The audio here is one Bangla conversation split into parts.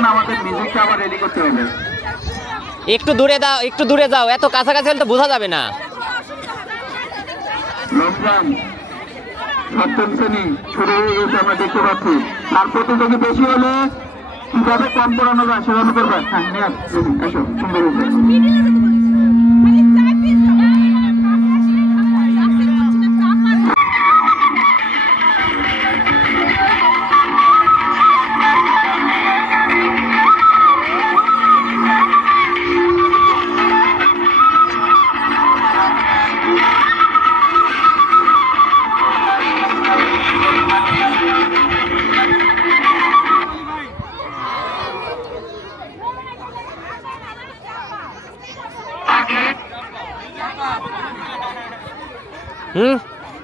গান আমাদের মিউজিকটা আবার রেডি করতে হবে। একটু দূরে দাও, একটু দূরে যাও, এত কাছাকাছি হলে তো বোঝা যাবে না। রমজান সপ্তম শ্রেণী শুরু হয়ে গেছে, আমরা দেখতে পাচ্ছি। আর প্রতিযোগী বেশি হলে কিভাবে কম পড়ানো যায় সেভাবে করবে। হ্যাঁ এসো সুন্দর হবে।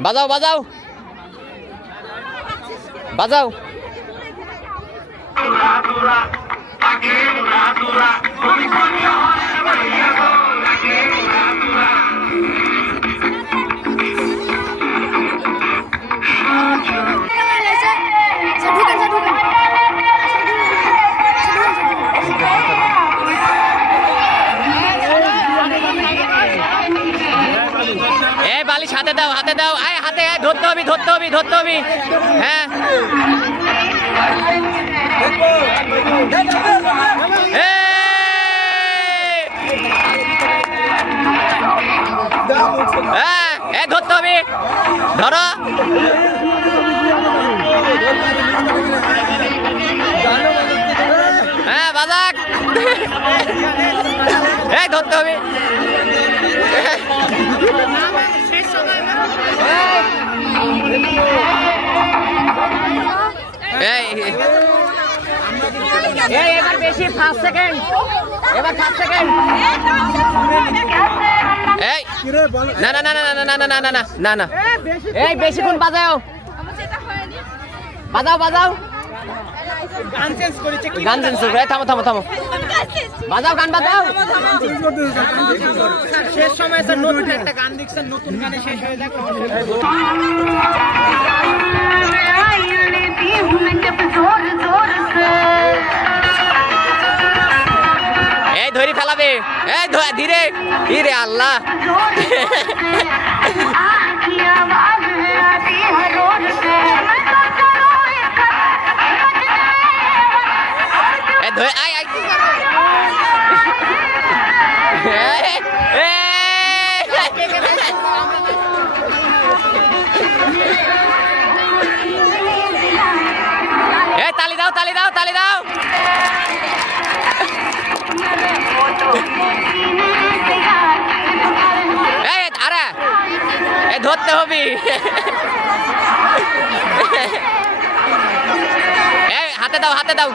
বাজাও বাজাও বাজাও। বালিশ হাতে দাও, হাতে দাও, আয় হাতে, ধরতে হবে, ধরতে হবে, ধরতে হবে। হ্যাঁ হ্যাঁ ধরতে হবে, ধরো। হ্যাঁ বাজাক, এই ধরতে হবে। এবার বেশি, 5 সেকেন্ড, এবার 5 সেকেন্ড। এই না না না না না না না না না না না, এই বেশিক্ষণ বাজাও, বাজাও বাজাও। গান চেঞ্জ করেছে, গান চেঞ্জ করে, থামো থামো থামো, বাজাও, গান বাজাও। শেষ সময় স্যার নতুন একটা গান দিচ্ছেন, নতুন গানে শেষ হয়ে যাক। এই ধরি ফেলাবে, এই ধীরে ধীরে, আল্লাহ। ধরে আয় আয়, তালি দাও, তালি দাও, তালি দাও। আরে ধরতে হবে, হাতে দাও, হাতে দাও।